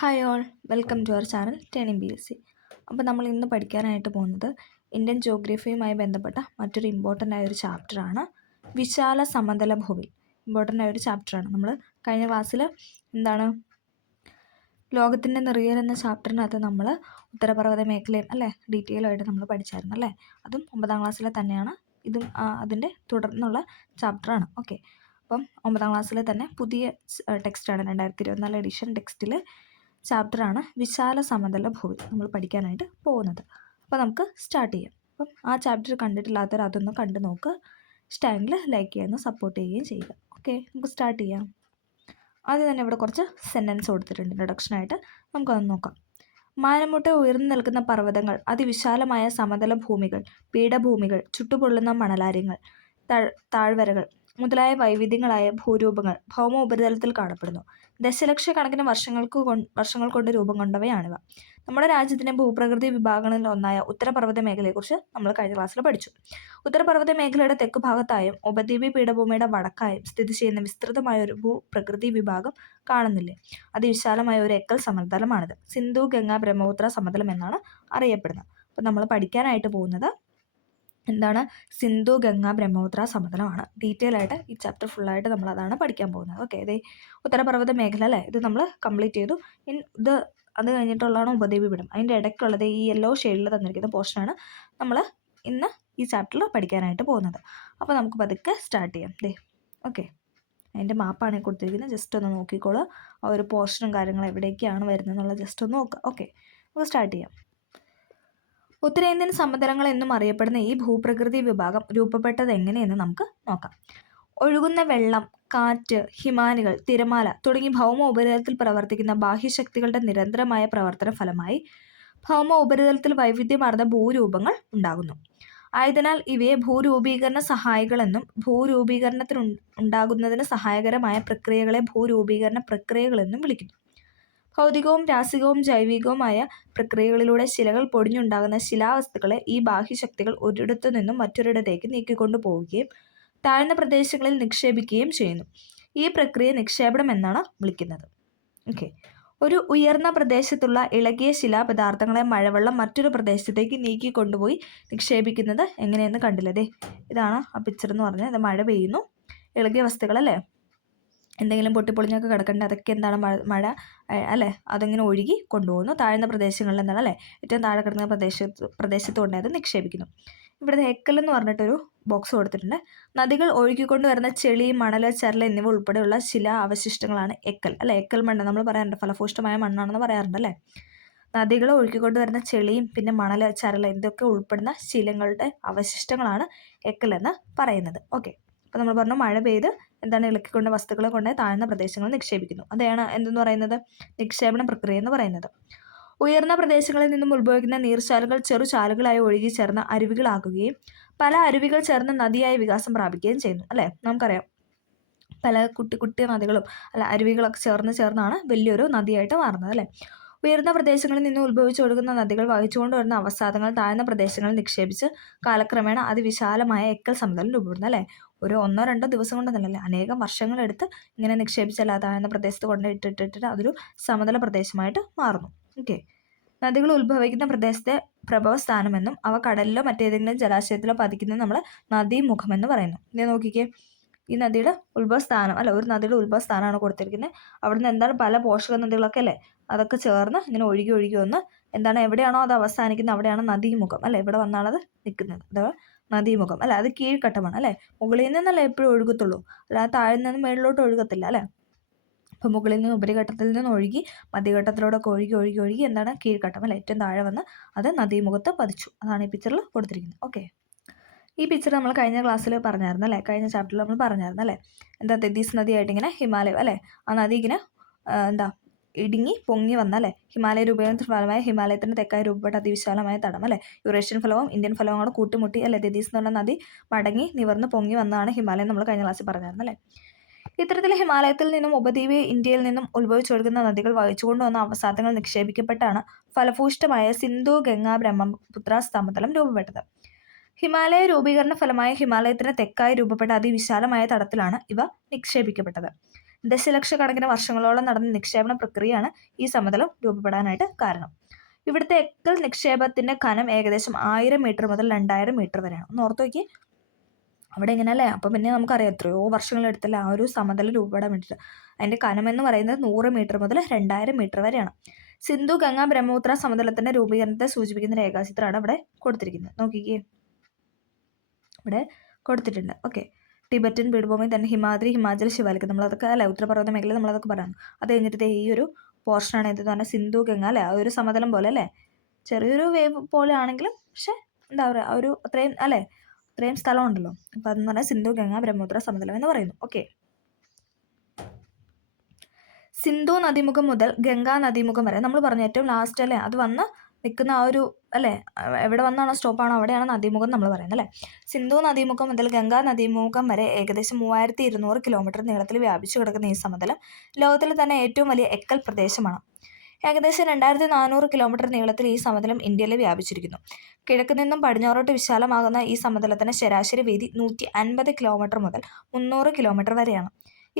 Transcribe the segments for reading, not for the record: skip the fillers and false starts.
Hi all, welcome to our channel turning BSc. അപ്പോൾ നമ്മൾ ഇന്ന് പഠിക്കാനായിട്ട് പോകുന്നത് ഇന്ത്യൻ ജോഗ്രഫിയുമായി ബന്ധപ്പെട്ട മറ്റൊരു ഇമ്പോർട്ടൻ്റ് ആയൊരു ചാപ്റ്ററാണ് വിശാല സമതല ഭൂമി. ഇമ്പോർട്ടൻ്റ് ആയൊരു ചാപ്റ്ററാണ്. നമ്മൾ കഴിഞ്ഞ ക്ലാസ്സിൽ ലോകത്തിൻ്റെ നിറയൽ എന്ന ചാപ്റ്ററിനകത്ത് നമ്മൾ ഉത്തരപർവ്വത മേഖലയും ഡീറ്റെയിൽ ആയിട്ട് നമ്മൾ പഠിച്ചായിരുന്നു അല്ലേ. അതും 9ാം ക്ലാസ്സിലെ തന്നെയാണ്. ഇതും അതിൻ്റെ തുടർന്നുള്ള ചാപ്റ്ററാണ്. ഓക്കെ, അപ്പം 9ാം ക്ലാസ്സിലെ തന്നെ പുതിയ ടെക്സ്റ്റാണ് 2024 എഡിഷൻ ടെക്സ്റ്റിൽ ചാപ്റ്ററാണ് വിശാല സമതല ഭൂമി നമ്മൾ പഠിക്കാനായിട്ട് പോകുന്നത്. അപ്പോൾ നമുക്ക് സ്റ്റാർട്ട് ചെയ്യാം. അപ്പം ആ ചാപ്റ്റർ കണ്ടിട്ടില്ലാത്തവർ അതൊന്ന് കണ്ടു നോക്കുക. ഇഷ്ടമെങ്കിൽ ലൈക്ക് ചെയ്യുന്നു, സപ്പോർട്ട് ചെയ്യുകയും ചെയ്യുക. ഓക്കെ, നമുക്ക് സ്റ്റാർട്ട് ചെയ്യാം. ആദ്യം തന്നെ ഇവിടെ കുറച്ച് സെൻറ്റൻസ് കൊടുത്തിട്ടുണ്ട് ഇൻട്രൊഡക്ഷനായിട്ട്. നമുക്കതൊന്ന് നോക്കാം. മാനമുട്ടെ ഉയർന്നു നിൽക്കുന്ന പർവ്വതങ്ങൾ, അതിവിശാലമായ സമതല ഭൂമികൾ, പീഠഭൂമികൾ, ചുട്ടുപൊള്ളുന്ന മണലാര്യങ്ങൾ, താഴ്വരകൾ മുതലായ വൈവിധ്യങ്ങളായ ഭൂരൂപങ്ങൾ ഭൗമ ഉപരിതലത്തിൽ കാണപ്പെടുന്നു. ദശലക്ഷക്കണക്കിന് വർഷങ്ങൾ കൊണ്ട് രൂപം കൊണ്ടവയാണിവ. നമ്മുടെ രാജ്യത്തിൻ്റെ ഭൂപ്രകൃതി വിഭാഗങ്ങളിൽ ഒന്നായ ഉത്തരപർവ്വത മേഖലയെക്കുറിച്ച് നമ്മൾ കഴിഞ്ഞ ക്ലാസ്സിൽ പഠിച്ചു. ഉത്തരപർവ്വത മേഖലയുടെ തെക്ക് ഭാഗത്തായും ഉപദ്വീപ് പീഠഭൂമിയുടെ വടക്കായും സ്ഥിതി ചെയ്യുന്ന വിസ്തൃതമായ ഒരു ഭൂപ്രകൃതി വിഭാഗം കാണുന്നില്ലേ. അതിവിശാലമായ ഒരു എക്കൽ സമതലമാണിത്. സിന്ധു ഗംഗ ബ്രഹ്മപുത്ര സമതലം എന്നാണ് അറിയപ്പെടുന്നത്. അപ്പം നമ്മൾ പഠിക്കാനായിട്ട് പോകുന്നത് എന്താണ്? സിന്ധു ഗംഗ ബ്രഹ്മപുത്ര സമതലമാണ്. ഡീറ്റെയിൽ ആയിട്ട് ഈ ചാപ്റ്റർ ഫുള്ളായിട്ട് നമ്മൾ അതാണ് പഠിക്കാൻ പോകുന്നത്. ഓക്കെ, ഇതേ ഉത്തരപർവ്വത മേഖല അല്ലേ, ഇത് നമ്മൾ കംപ്ലീറ്റ് ചെയ്തു. അത് കഴിഞ്ഞിട്ടുള്ളതാണ് ഉപദ്വീപ് പീഠം. അതിൻ്റെ ഇടയ്ക്കുള്ളത് ഈ യെല്ലോ ഷെയ്ഡിൽ തന്നിരിക്കുന്ന പോർഷനാണ് നമ്മൾ ഇന്ന് ഈ ചാപ്റ്ററിൽ പഠിക്കാനായിട്ട് പോകുന്നത്. അപ്പോൾ നമുക്ക് പതുക്കെ സ്റ്റാർട്ട് ചെയ്യാം. ഓക്കെ, അതിൻ്റെ മാപ്പാണ് കൊടുത്തിരിക്കുന്നത്. ജസ്റ്റ് ഒന്ന് നോക്കിക്കോളൂ. ആ ഒരു പോർഷനും കാര്യങ്ങളും എവിടേക്കാണ് വരുന്നത് എന്നുള്ളത് ജസ്റ്റ് ഒന്ന് നോക്കുക. ഓക്കെ, നമുക്ക് സ്റ്റാർട്ട് ചെയ്യാം. ഉത്തരേന്ത്യൻ സമതലങ്ങൾ എന്നും അറിയപ്പെടുന്ന ഈ ഭൂപ്രകൃതി വിഭാഗം രൂപപ്പെട്ടത് എങ്ങനെയെന്ന് നമുക്ക് നോക്കാം. ഒഴുകുന്ന വെള്ളം, കാറ്റ്, ഹിമാനികൾ, തിരമാല തുടങ്ങി ഭൗമ ഉപരിതലത്തിൽ പ്രവർത്തിക്കുന്ന ബാഹ്യശക്തികളുടെ നിരന്തരമായ പ്രവർത്തന ഫലമായി ഭൗമ ഉപരിതലത്തിൽ വൈവിധ്യമാർന്ന ഭൂരൂപങ്ങൾ ഉണ്ടാകുന്നു. ആയതിനാൽ ഇവയെ ഭൂരൂപീകരണ സഹായികളെന്നും ഭൂരൂപീകരണത്തിനുണ്ടാകുന്നതിന് സഹായകരമായ പ്രക്രിയകളെ ഭൂരൂപീകരണ പ്രക്രിയകളെന്നും വിളിക്കുന്നു. ഭൗതികവും രാസികവും ജൈവികവുമായ പ്രക്രിയകളിലൂടെ ശിലകൾ പൊടിഞ്ഞുണ്ടാകുന്ന ശിലാവസ്തുക്കളെ ഈ ബാഹ്യശക്തികൾ ഒരിടത്തു നിന്നും മറ്റൊരിടത്തേക്ക് നീക്കിക്കൊണ്ടു പോവുകയും താഴ്ന്ന പ്രദേശങ്ങളിൽ നിക്ഷേപിക്കുകയും ചെയ്യുന്നു. ഈ പ്രക്രിയ നിക്ഷേപണം എന്നാണ് വിളിക്കുന്നത്. ഓക്കെ, ഒരു ഉയർന്ന പ്രദേശത്തുള്ള ഇളകിയ ശിലാപദാർത്ഥങ്ങളെ മഴവെള്ളം മറ്റൊരു പ്രദേശത്തേക്ക് നീക്കിക്കൊണ്ടുപോയി നിക്ഷേപിക്കുന്നത് എങ്ങനെയെന്ന് കണ്ടില്ലേ. ഇതാണ് ആ പിക്ചർ എന്ന് പറഞ്ഞാൽ. ഇത് മഴ പെയ്യുന്നു, ഇളകിയ വസ്തുക്കളല്ലേ, എന്തെങ്കിലും പൊട്ടിപ്പൊളിഞ്ഞൊക്കെ കിടക്കേണ്ട, അതൊക്കെ എന്താണ് മഴ അല്ലേ, അതിങ്ങനെ ഒഴുകി കൊണ്ടുപോകുന്നു. താഴ്ന്ന പ്രദേശങ്ങളിൽ എന്താണ് അല്ലേ, ഏറ്റവും താഴെ കിടക്കുന്ന പ്രദേശത്ത് കൊണ്ട് അത് നിക്ഷേപിക്കുന്നു. ഇവിടുത്തെ എക്കൽ എന്ന് പറഞ്ഞിട്ടൊരു ബോക്സ് കൊടുത്തിട്ടുണ്ട്. നദികൾ ഒഴുകിക്കൊണ്ട് വരുന്ന ചെളി, മണൽ, ചരൽ എന്നിവ ഉൾപ്പെടെയുള്ള ശിലാ അവശിഷ്ടങ്ങളാണ് എക്കൽ അല്ലേ. എക്കൽ മണ്ണ് നമ്മൾ പറയാറുണ്ട്, ഫലഭൂഷ്ടമായ മണ്ണാണെന്ന് പറയാറുണ്ട് അല്ലേ. നദികൾ ഒഴുകിക്കൊണ്ട് വരുന്ന ചെളിയും പിന്നെ മണൽ, ചരൽ ഇതൊക്കെ ഉൾപ്പെടുന്ന ശിലകളുടെ അവശിഷ്ടങ്ങളാണ് എക്കൽ എന്ന് പറയുന്നത്. ഓക്കെ, അപ്പോൾ നമ്മൾ പറഞ്ഞു മഴ പെയ്ത് എന്താണ് ഇളക്കിക്കൊണ്ട് വസ്തുക്കളെ കൊണ്ട് താഴ്ന്ന പ്രദേശങ്ങളിൽ നിക്ഷേപിക്കുന്നു. അതാണ് എന്തെന്ന് പറയുന്നത്, നിക്ഷേപണ പ്രക്രിയ എന്ന് പറയുന്നത്. ഉയർന്ന പ്രദേശങ്ങളിൽ നിന്നും ഉത്ഭവിക്കുന്ന നീർച്ചാലുകൾ ചെറുചാലുകളായി ഒഴുകി ചേർന്ന അരുവികളാകുകയും പല അരുവികൾ ചേർന്ന് നദിയായി വികാസം പ്രാപിക്കുകയും ചെയ്യുന്നു അല്ലേ. നമുക്കറിയാം പല കുട്ടി നദികളും അരുവികളൊക്കെ ചേർന്നാണ് വലിയൊരു നദിയായിട്ട് മാറുന്നത് അല്ലേ. ഉയർന്ന പ്രദേശങ്ങളിൽ നിന്ന് ഉത്ഭവിച്ച് ഒഴുകുന്ന നദികൾ വഹിച്ചുകൊണ്ട് വരുന്ന അവസാദങ്ങൾ താഴ്ന്ന പ്രദേശങ്ങളിൽ നിക്ഷേപിച്ച് കാലക്രമേണ അതിവിശാലമായ എക്കൽ സമതലം രൂപപ്പെടുന്നു അല്ലേ. ഒരു 1-2 ദിവസം കൊണ്ടൊന്നല്ലേ, അനേകം വർഷങ്ങളെടുത്ത് ഇങ്ങനെ നിക്ഷേപിച്ചല്ല താഴ്ന്ന പ്രദേശത്ത് കൊണ്ട് ഇട്ടിട്ട് അതൊരു സമതല പ്രദേശമായിട്ട് മാറുന്നു. ഓക്കെ, നദികൾ ഉത്ഭവിക്കുന്ന പ്രദേശത്തെ പ്രഭവസ്ഥാനമെന്നും അവ കടലിലോ മറ്റേതെങ്കിലും ജലാശയത്തിലോ പതിക്കുന്നത് നമ്മൾ നദീമുഖമെന്ന് പറയുന്നു. ഇതേ നോക്കിക്കേ, ഈ നദിയുടെ ഉത്ഭവസ്ഥാനം ഒരു നദിയുടെ ഉത്ഭവസ്ഥാനമാണ് കൊടുത്തിരിക്കുന്നത്. അവിടുന്ന് എന്താണ് പല പോഷക നദികളൊക്കെ അല്ലേ, അതൊക്കെ ചേർന്ന് ഇങ്ങനെ ഒഴുകി വന്ന് എന്താണ് എവിടെയാണോ അത് അവസാനിക്കുന്നത് അവിടെയാണ് നദീമുഖം അല്ലേ. ഇവിടെ വന്നാണത് നിൽക്കുന്നത്, അഥവാ നദീമുഖം അല്ലേ. അത് കീഴ്ഘട്ടമാണ് അല്ലേ. മുകളിൽ നിന്നല്ല എപ്പോഴും ഒഴുകത്തുള്ളൂ, അല്ലാതെ താഴെ നിന്ന് മേളിലോട്ട് ഒഴുകത്തില്ല അല്ലേ. അപ്പോൾ മുകളിൽ നിന്ന് ഉപരിഘട്ടത്തിൽ നിന്ന് ഒഴുകി മധ്യഘട്ടത്തിലൂടെയൊക്കെ ഒഴുകി എന്താണ് കീഴ്ഘട്ടം അല്ലേ, ഏറ്റവും താഴെ വന്ന് അത് നദീമുഖത്ത് പതിച്ചു. അതാണ് ഈ പിക്ചറിൽ കൊടുത്തിരിക്കുന്നത്. ഓക്കെ, ഈ പിക്ചർ നമ്മൾ കഴിഞ്ഞ ക്ലാസ്സിൽ പറഞ്ഞായിരുന്നു അല്ലേ, കഴിഞ്ഞ ചാപ്റ്ററിൽ നമ്മൾ പറഞ്ഞായിരുന്നു അല്ലേ. എന്താ, തെതീസ് നദിയായിട്ട് ഇങ്ങനെ ഹിമാലയം അല്ലേ, ആ നദി ഇങ്ങനെ ഇടുങ്ങി പൊങ്ങി വന്നല്ലേ. ഹിമാലയ രൂപീകരണത്തിന് ഫലമായി ഹിമാലയത്തിൻ്റെ തെക്കായി രൂപപ്പെട്ട അതിവിശാലമായ തടം അല്ലേ. യുറേഷ്യൻ ഫലവും ഇന്ത്യൻ ഫലവും കൂടെ കൂട്ടിമുട്ടി അല്ലേ തെതീസ് എന്ന് പറഞ്ഞ നദി മടങ്ങി നിവർന്ന് പൊങ്ങി വന്നതാണ് ഹിമാലയം. നമ്മൾ കഴിഞ്ഞ ക്ലാസ്സിൽ പറഞ്ഞായിരുന്നു അല്ലേ. ഇത്തരത്തിൽ ഹിമാലയത്തിൽ നിന്നും ഉപദ്വീപ് ഇന്ത്യയിൽ നിന്നും ഉത്ഭവിച്ചൊഴുകുന്ന നദികൾ വഹിച്ചുകൊണ്ട് വന്ന അവസാദങ്ങൾ നിക്ഷേപിക്കപ്പെട്ടാണ് ഫലഭൂഷ്ടമായ സിന്ധു ഗംഗ ബ്രഹ്മപുത്ര സമതലം രൂപപ്പെട്ടത്. ഹിമാലയ രൂപീകരണ ഫലമായ ഹിമാലയത്തിന് തെക്കായി രൂപപ്പെട്ട അതിവിശാലമായ തടത്തിലാണ് ഇവ നിക്ഷേപിക്കപ്പെട്ടത്. ദശലക്ഷക്കണക്കിന് വർഷങ്ങളോളം നടന്ന നിക്ഷേപണ പ്രക്രിയയാണ് ഈ സമതലം രൂപപ്പെടാനായിട്ട് കാരണം. ഇവിടുത്തെ എക്കൽ നിക്ഷേപത്തിന്റെ കനം ഏകദേശം 1000 മീറ്റർ മുതൽ 2000 മീറ്റർ വരെയാണ്. ഒന്ന് ഓർത്ത് നോക്കി, അവിടെ ഇങ്ങനെയല്ലേ. അപ്പം പിന്നെ നമുക്കറിയാം എത്രയോ വർഷങ്ങളെടുത്തല്ല ആ ഒരു സമതലം രൂപപ്പെടാൻ വേണ്ടിയിട്ട്. അതിൻ്റെ കനമെന്ന് പറയുന്നത് 100 മീറ്റർ മുതൽ 2000 മീറ്റർ വരെയാണ്. സിന്ധു ഗംഗ ബ്രഹ്മപുത്ര സമതലത്തിന്റെ രൂപീകരണത്തെ സൂചിപ്പിക്കുന്ന രേഖാചിത്രമാണ് ഇവിടെ കൊടുത്തിരിക്കുന്നത്. നോക്കിക്കേ, ഇവിടെ കൊടുത്തിട്ടുണ്ട്. ഓക്കെ, ടിബറ്റൻ പീഠഭൂമി, തന്നെ ഹിമാദ്രി, ഹിമാചൽ, ശിവാലിക്, നമ്മളതൊക്കെ അല്ലെ ഉത്തരപർവ്വത മേഖല നമ്മളതൊക്കെ പറയാം. അത് കഴിഞ്ഞിട്ട് ഈ ഒരു പോർഷനാണ് എന്തെന്ന് പറഞ്ഞാൽ സിന്ധു ഗംഗ അല്ലേ, ആ ഒരു സമതലം പോലെ അല്ലേ, ചെറിയൊരു വേവ് പോലെ ആണെങ്കിലും പക്ഷെ എന്താ പറയുക ആ ഒരു അത്രയും അല്ലേ ഇത്രയും സ്ഥലമുണ്ടല്ലോ. അപ്പം അതെന്ന് പറഞ്ഞാൽ സിന്ധു ഗംഗ ബ്രഹ്മപുത്ര സമതലം എന്ന് പറയുന്നു. ഓക്കെ, സിന്ധു നദീമുഖം മുതൽ ഗംഗാ നദീമുഖം വരെ നമ്മൾ പറഞ്ഞു ഏറ്റവും ലാസ്റ്റ് അല്ലേ അത് വന്ന് നിൽക്കുന്ന ആ ഒരു അല്ലേ എവിടെ വന്നാണോ സ്റ്റോപ്പാണോ അവിടെയാണ് നദീമുഖം നമ്മൾ പറയുന്നത് അല്ലേ. സിന്ധു നദീമുഖം മുതൽ ഗംഗാ നദീമുഖം വരെ ഏകദേശം 3200 കിലോമീറ്റർ നീളത്തിൽ വ്യാപിച്ചു കിടക്കുന്ന ഈ സമതലം ലോകത്തിലെ തന്നെ ഏറ്റവും വലിയ എക്കൽ പ്രദേശമാണ്. ഏകദേശം 2400 കിലോമീറ്റർ നീളത്തിൽ ഈ സമതലം ഇന്ത്യയിൽ വ്യാപിച്ചിരിക്കുന്നു. കിഴക്ക് നിന്നും പടിഞ്ഞാറോട്ട് വിശാലമാകുന്ന ഈ സമതലത്തിന് ശരാശരി വീതി 150 കിലോമീറ്റർ മുതൽ 300 കിലോമീറ്റർ വരെയാണ്.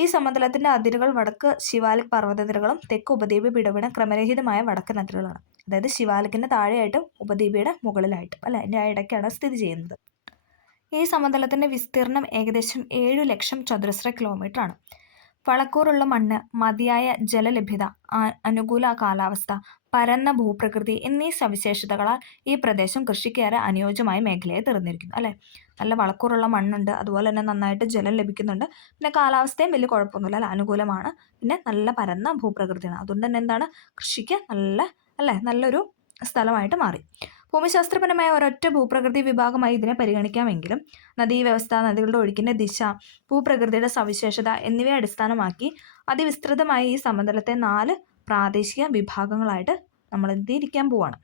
ഈ സമതലത്തിന്റെ അതിരുകൾ വടക്ക് ശിവാലിക് പർവ്വതനിരകളും തെക്ക് ഉപദ്വീപ് പീഠഭൂമിയുടെ ക്രമരഹിതമായ വടക്കൻ അതിരുകളാണ്. അതായത് ശിവാലിക്കിന്റെ താഴെയായിട്ടും ഉപദ്വീപയുടെ മുകളിലായിട്ടും അല്ലെ അതിൻ്റെ ആ ഇടയ്ക്കാണ് സ്ഥിതി ചെയ്യുന്നത്. ഈ സമതലത്തിന്റെ വിസ്തീർണം ഏകദേശം 7 ലക്ഷം ചതുരശ്ര കിലോമീറ്റർ ആണ്. വളക്കൂറുള്ള മണ്ണ്, മതിയായ ജലലഭ്യത, അനുകൂല കാലാവസ്ഥ, പരന്ന ഭൂപ്രകൃതി എന്നീ സവിശേഷതകളാൽ ഈ പ്രദേശം കൃഷിക്കേറെ അനുയോജ്യമായ മേഖലയെ തീർന്നിരിക്കുന്നു അല്ലേ. നല്ല വളക്കൂറുള്ള മണ്ണുണ്ട്, അതുപോലെ തന്നെ നന്നായിട്ട് ജലം ലഭിക്കുന്നുണ്ട്, പിന്നെ കാലാവസ്ഥയും വലിയ കുഴപ്പമൊന്നുമില്ല അല്ല, അനുകൂലമാണ്, പിന്നെ നല്ല പരന്ന ഭൂപ്രകൃതിയാണ്. അതുകൊണ്ട് തന്നെ എന്താണ് കൃഷിക്ക് നല്ലൊരു സ്ഥലമായിട്ട് മാറി. ഭൂമിശാസ്ത്രപരമായ ഒരൊറ്റ ഭൂപ്രകൃതി വിഭാഗമായി ഇതിനെ പരിഗണിക്കാമെങ്കിലും നദീവ്യവസ്ഥ, നദികളുടെ ഒഴുക്കിൻ്റെ ദിശ, ഭൂപ്രകൃതിയുടെ സവിശേഷത എന്നിവയെ അടിസ്ഥാനമാക്കി അതിവിസ്തൃതമായ ഈ സമതലത്തെ 4 പ്രാദേശിക വിഭാഗങ്ങളായിട്ട് നമ്മൾ തിരിക്കാൻ പോവാണ്.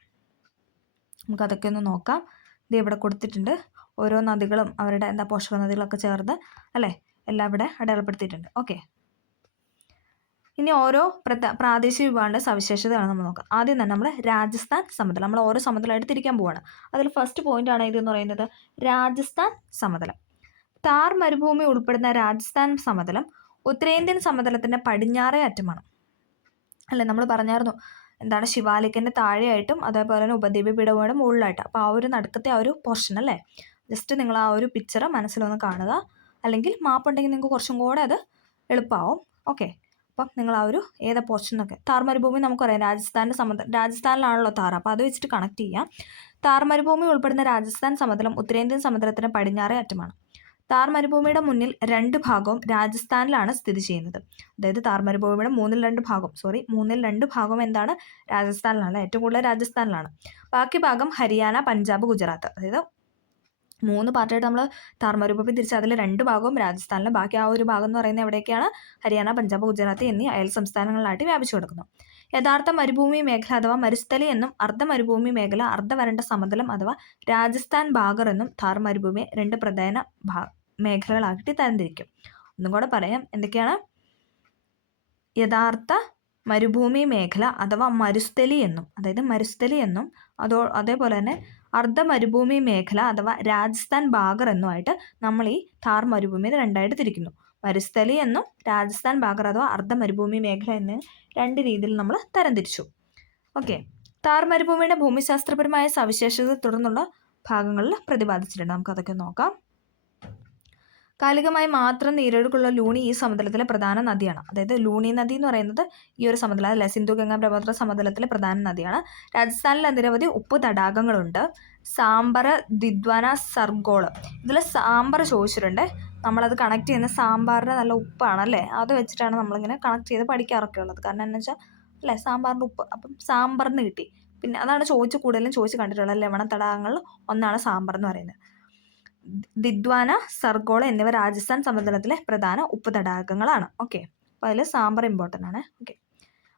നമുക്കതൊക്കെ ഒന്ന് നോക്കാം. ഇത് ഇവിടെ കൊടുത്തിട്ടുണ്ട്. ഓരോ നദികളും അവരുടെ പോഷക നദികളൊക്കെ ചേർന്ന് അല്ലേ എല്ലാം ഇവിടെ അടയാളപ്പെടുത്തിയിട്ടുണ്ട്. ഓക്കെ, ഇനി ഓരോ പ്രാദേശിക വിഭാഗങ്ങളുടെ സവിശേഷതയാണ് നമ്മൾ നോക്കാം. ആദ്യം തന്നെ നമ്മൾ രാജസ്ഥാൻ സമതലം, നമ്മൾ ഓരോ സമതലമായിട്ട് തിരിക്കാൻ പോവാണ്. അതിൽ ഫസ്റ്റ് പോയിന്റ് ആണ് ഇതെന്ന് പറയുന്നത് രാജസ്ഥാൻ സമതലം. താർ മരുഭൂമി ഉൾപ്പെടുന്ന രാജസ്ഥാൻ സമതലം ഉത്തരേന്ത്യൻ സമതലത്തിന്റെ പടിഞ്ഞാറേ അറ്റമാണ് അല്ലേ. നമ്മൾ പറഞ്ഞായിരുന്നു എന്താണ് ശിവാലിക്കിന്റെ താഴെയായിട്ടും അതേപോലെ തന്നെ ഉപദ്വീപ് പീഠഭൂമിയുടെ മുകളിലായിട്ട്. അപ്പോൾ ആ ഒരു നടുക്കത്തെ ആ ഒരു പോർഷൻ അല്ലേ, ജസ്റ്റ് നിങ്ങൾ ആ ഒരു പിക്ചർ മനസ്സിലൊന്ന് കാണുക, അല്ലെങ്കിൽ മാപ്പ് ഉണ്ടെങ്കിൽ നിങ്ങൾക്ക് കുറച്ചും കൂടെ അത് എളുപ്പമാവും. ഓക്കെ, അപ്പം നിങ്ങൾ ആ ഒരു ഏതാ പോർഷനൊക്കെ താർ മരുഭൂമി നമുക്കറിയാം രാജസ്ഥാനിലാണല്ലോ താർ, അപ്പോൾ അത് വെച്ചിട്ട് കണക്ട് ചെയ്യാം. താർ മരുഭൂമി ഉൾപ്പെടുന്ന രാജസ്ഥാൻ സമതലം ഉത്തരേന്ത്യൻ സമതലത്തിന് പടിഞ്ഞാറേ അറ്റമാണ്. താർ മരുഭൂമിയുടെ മുന്നിൽ 2 ഭാഗവും രാജസ്ഥാനിലാണ് സ്ഥിതി ചെയ്യുന്നത്. അതായത് താർ മരുഭൂമിയുടെ മൂന്നിൽ രണ്ട് ഭാഗം എന്താണ് രാജസ്ഥാനിലാണ്, ഏറ്റവും കൂടുതൽ രാജസ്ഥാനിലാണ്. ബാക്കി ഭാഗം ഹരിയാന, പഞ്ചാബ്, ഗുജറാത്ത്. അതായത് 3 പാർട്ടായിട്ട് നമ്മൾ താർ മരുഭൂമി തിരിച്ച് അതിൽ 2 ഭാഗവും രാജസ്ഥാനിലും ബാക്കി ആ ഒരു ഭാഗം എന്ന് പറയുന്നത് എവിടേക്കാണ് ഹരിയാന, പഞ്ചാബ്, ഗുജറാത്ത് എന്നീ അയൽ സംസ്ഥാനങ്ങളിലായിട്ട് വ്യാപിച്ചു കിടക്കുന്നു. യഥാർത്ഥ മരുഭൂമി മേഖല അഥവാ മരുസ്ഥലി എന്നും അർദ്ധ മരുഭൂമി മേഖല അർദ്ധവരണ്ട സമതലം അഥവാ രാജസ്ഥാൻ ഭാഗർ എന്നും താർ മരുഭൂമിയെ 2 പ്രധാന മേഖലകളാക്കി തരംതിരിക്കും. ഒന്നും കൂടെ പറയാം, എന്തൊക്കെയാണ് യഥാർത്ഥ മരുഭൂമി മേഖല അഥവാ മരുസ്ഥലി എന്നും അതേപോലെ തന്നെ അർദ്ധ മരുഭൂമി മേഖല അഥവാ രാജസ്ഥാൻ ഭാഗർ എന്നുമായിട്ട് നമ്മൾ ഈ താർ മരുഭൂമിയെ 2ആയിട്ട് തിരിക്കുന്നു. മരുസ്ഥലി എന്നും രാജസ്ഥാൻ ഭാഗർ അഥവാ അർദ്ധ മരുഭൂമി മേഖല എന്ന് 2 രീതിയിൽ നമ്മൾ തരംതിരിച്ചു. ഓക്കെ, താർ മരുഭൂമിയുടെ ഭൂമിശാസ്ത്രപരമായ സവിശേഷത തുടർന്നുള്ള ഭാഗങ്ങളിൽ പ്രതിപാദിച്ചിട്ടുണ്ട്. നമുക്കതൊക്കെ നോക്കാം. കാലികമായി മാത്രം നീരൊഴുക്കുള്ള ലൂണി ഈ സമതലത്തിലെ പ്രധാന നദിയാണ്. അതായത് ലൂണി നദി എന്ന് പറയുന്നത് ഈ ഒരു സമതലം അല്ലെ സിന്ധു ഗംഗ ബ്രഹ്മപുത്ര സമതലത്തിലെ പ്രധാന നദിയാണ്. രാജസ്ഥാനിൽ നിരവധി ഉപ്പ് തടാകങ്ങളുണ്ട്. സാമ്പർ, ദിദ്വാന, സർഗോൾ. ഇതിൽ സാമ്പർ ചോദിച്ചിട്ടുണ്ട്. നമ്മളത് കണക്ട് ചെയ്യുന്ന സാമ്പാറിന് നല്ല ഉപ്പാണല്ലേ, അത് വെച്ചിട്ടാണ് നമ്മളിങ്ങനെ കണക്ട് ചെയ്ത് പഠിക്കാറൊക്കെ ഉള്ളത്. കാരണം എന്താ വെച്ചാൽ അല്ലേ സാമ്പാറിൻ്റെ ഉപ്പ്, അപ്പം സാമ്പാറിന് കിട്ടി. പിന്നെ അതാണ് കൂടുതലും ചോദിച്ച് കണ്ടിട്ടുള്ളത്. ലവണ തടാകങ്ങളിൽ ഒന്നാണ് സാമ്പാർ എന്ന് പറയുന്നത്. ദിദ്വാന, സർഗോള എന്നിവ രാജസ്ഥാൻ സമതലത്തിലെ പ്രധാന ഉപ്പ് തടാകങ്ങളാണ്. ഓക്കെ, അപ്പോൾ അതിൽ സാമ്പാർ ഇമ്പോർട്ടൻ്റ് ആണ്. ഓക്കെ,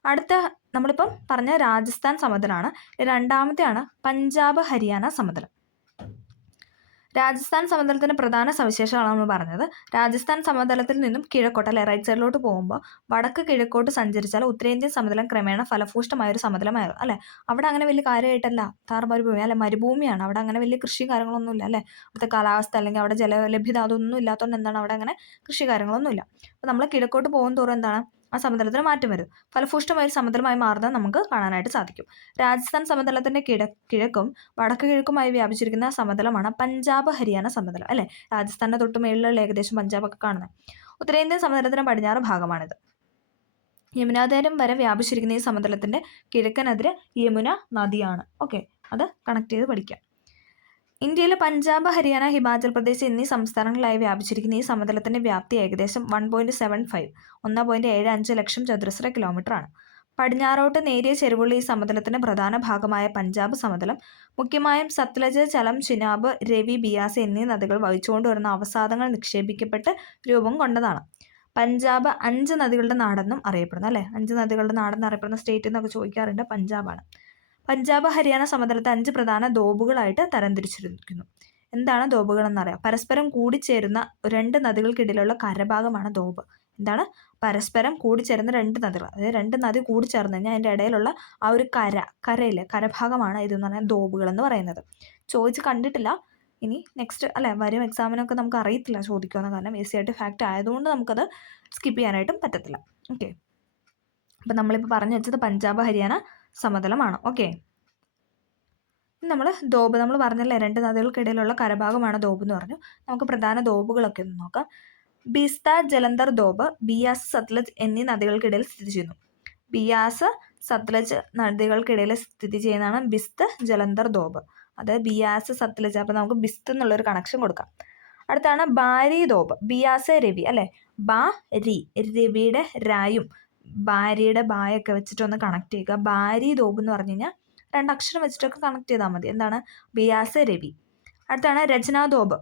അടുത്ത നമ്മളിപ്പം പറഞ്ഞ രാജസ്ഥാൻ സമതലമാണ്. രണ്ടാമത്തെയാണ് പഞ്ചാബ് ഹരിയാന സമതലം. രാജസ്ഥാൻ സമതലത്തിൻ്റെ പ്രധാന സവിശേഷതകളാണ് നമ്മൾ പറഞ്ഞത്. രാജസ്ഥാൻ സമതലത്തിൽ നിന്നും കിഴക്കോട്ട് അല്ലെ റൈറ്റ് സൈഡിലോട്ട് പോകുമ്പോൾ വടക്ക് കിഴക്കോട്ട് സഞ്ചരിച്ചാൽ ഉത്തരേന്ത്യൻ സമതലം ക്രമേണ ഫലഭൂഷ്ടമായ ഒരു സമതലമായിരുന്നു അല്ലേ. അവിടെ അങ്ങനെ വലിയ കാര്യമായിട്ടല്ല താർ മരുഭൂമി അല്ലെ മരുഭൂമിയാണ്. അവിടെ അങ്ങനെ വലിയ കൃഷി കാര്യങ്ങളൊന്നുമില്ല അല്ലേ. അവിടുത്തെ കാലാവസ്ഥ അല്ലെങ്കിൽ അവിടെ ജലലഭ്യത അതൊന്നും ഇല്ലാത്തതുകൊണ്ട് എന്താണ് അവിടെ അങ്ങനെ കൃഷി കാര്യങ്ങളൊന്നുമില്ല. അപ്പോൾ നമ്മൾ കിഴക്കോട്ട് പോകും തോറും എന്താണ് ആ സമതലത്തിന് മാറ്റം വരും. ഫലഭൂഷ്ടമായ സമതലമായി മാറുന്നത് നമുക്ക് കാണാനായിട്ട് സാധിക്കും. രാജസ്ഥാൻ സമതലത്തിൻ്റെ കിഴക്കും വടക്ക് കിഴക്കുമായി വ്യാപിച്ചിരിക്കുന്ന സമതലമാണ് പഞ്ചാബ് ഹരിയാന സമതലം അല്ലേ. രാജസ്ഥാൻ്റെ തൊട്ട് മേളിലുള്ള ഏകദേശം പഞ്ചാബൊക്കെ കാണുന്നത്. ഉത്തരേന്ത്യൻ സമതലത്തിൻ്റെ പടിഞ്ഞാറ് ഭാഗമാണിത്. യമുനാതീരം വരെ വ്യാപിച്ചിരിക്കുന്ന ഈ സമതലത്തിൻ്റെ കിഴക്കനതിര് യമുന നദിയാണ്. ഓക്കെ, അത് കണക്ട് ചെയ്ത് പഠിക്കാം. ഇന്ത്യയിലെ പഞ്ചാബ് ഹരിയാന ഹിമാചൽ പ്രദേശ് എന്നീ സംസ്ഥാനങ്ങളിലായി വ്യാപിച്ചിരിക്കുന്ന ഈ സമതലത്തിൻ്റെ വ്യാപ്തി ഏകദേശം 1.75 ലക്ഷം ചതുരശ്ര കിലോമീറ്ററാണ്. പടിഞ്ഞാറോട്ട് നേരിയ ചെരുവുള്ള ഈ സമതലത്തിൻ്റെ പ്രധാന ഭാഗമായ പഞ്ചാബ് സമതലം മുഖ്യമായും സത്ലജ്, ചലം, ചിനാബ്, രവി, ബിയാസ് എന്നീ നദികൾ വഹിച്ചുകൊണ്ടുവരുന്ന അവസാദങ്ങൾ നിക്ഷേപിക്കപ്പെട്ട് രൂപം കൊണ്ടതാണ്. പഞ്ചാബ് 5 നദികളുടെ നാടെന്നും അറിയപ്പെടുന്നു അല്ലേ. 5 നദികളുടെ നാടെന്ന് അറിയപ്പെടുന്ന സ്റ്റേറ്റ് എന്നൊക്കെ ചോദിക്കാറുണ്ട്, പഞ്ചാബാണ്. പഞ്ചാബ് ഹരിയാന സമതലത്തെ 5 പ്രധാന ദോബുകളായിട്ട് തരംതിരിച്ചിരിക്കുന്നു. എന്താണ് ദോബുകൾ എന്നറിയാം. പരസ്പരം കൂടിച്ചേരുന്ന 2 നദികൾക്കിടയിലുള്ള കരഭാഗമാണ് ദോബ്. എന്താണ് പരസ്പരം കൂടിച്ചേരുന്ന 2 നദികൾ, അതായത് 2 നദി കൂടിച്ചേർന്ന് കഴിഞ്ഞാൽ അതിൻ്റെ ഇടയിലുള്ള ആ ഒരു കരയിലെ കരഭാഗമാണ് ഇതെന്ന് പറഞ്ഞാൽ ദോബുകൾ എന്ന് പറയുന്നത്. ചോദിച്ച് കണ്ടിട്ടില്ല, ഇനി നെക്സ്റ്റ് അല്ലേ വരും എക്സാമിനൊക്കെ നമുക്ക് അറിയത്തില്ല ചോദിക്കുമെന്ന്. കാരണം ഈസി ആയിട്ട് ഫാക്റ്റ് ആയതുകൊണ്ട് നമുക്കത് സ്കിപ്പ് ചെയ്യാനായിട്ടും പറ്റത്തില്ല. ഓക്കെ, അപ്പം നമ്മളിപ്പോൾ പറഞ്ഞു വെച്ചത് പഞ്ചാബ് ഹരിയാന സമതലമാണ്. ഓക്കെ, നമ്മൾ ദോബ് നമ്മൾ പറഞ്ഞല്ലേ 2 നദികൾക്കിടയിലുള്ള കരഭാഗമാണ് ദോബ് എന്ന് പറഞ്ഞു. നമുക്ക് പ്രധാന ദോബുകളൊക്കെ ഒന്ന് നോക്കാം. ബിസ്ത, ജലന്ധർ ദോബ് ബിയാസ്, സത്ലജ് എന്നീ നദികൾക്കിടയിൽ സ്ഥിതി ചെയ്യുന്നു. ബിയാസ്, സത്ലജ് നദികൾക്കിടയിൽ സ്ഥിതി ചെയ്യുന്നതാണ് ബിസ്ത്, ജലന്ധർ ദോബ്. അത് ബിയാസ്, സത്ലജ്. അപ്പോൾ നമുക്ക് ബിസ്ത് എന്നുള്ളൊരു കണക്ഷൻ കൊടുക്കാം. അടുത്താണ് ബാരി ദോബ്. ബിയാസ്, രവി അല്ലേ. ബാരി, രവിയുടെ രായും ഭാര്യയുടെ ബായൊക്കെ വെച്ചിട്ടൊന്ന് കണക്ട് ചെയ്യുക. ബാരി ദോബ് എന്ന് പറഞ്ഞു കഴിഞ്ഞാൽ 2 അക്ഷരം വെച്ചിട്ടൊക്കെ കണക്ട് ചെയ്താൽ മതി. എന്താണ് ബിയാസ്, രവി. അടുത്താണ് രചനാ ദോബ്.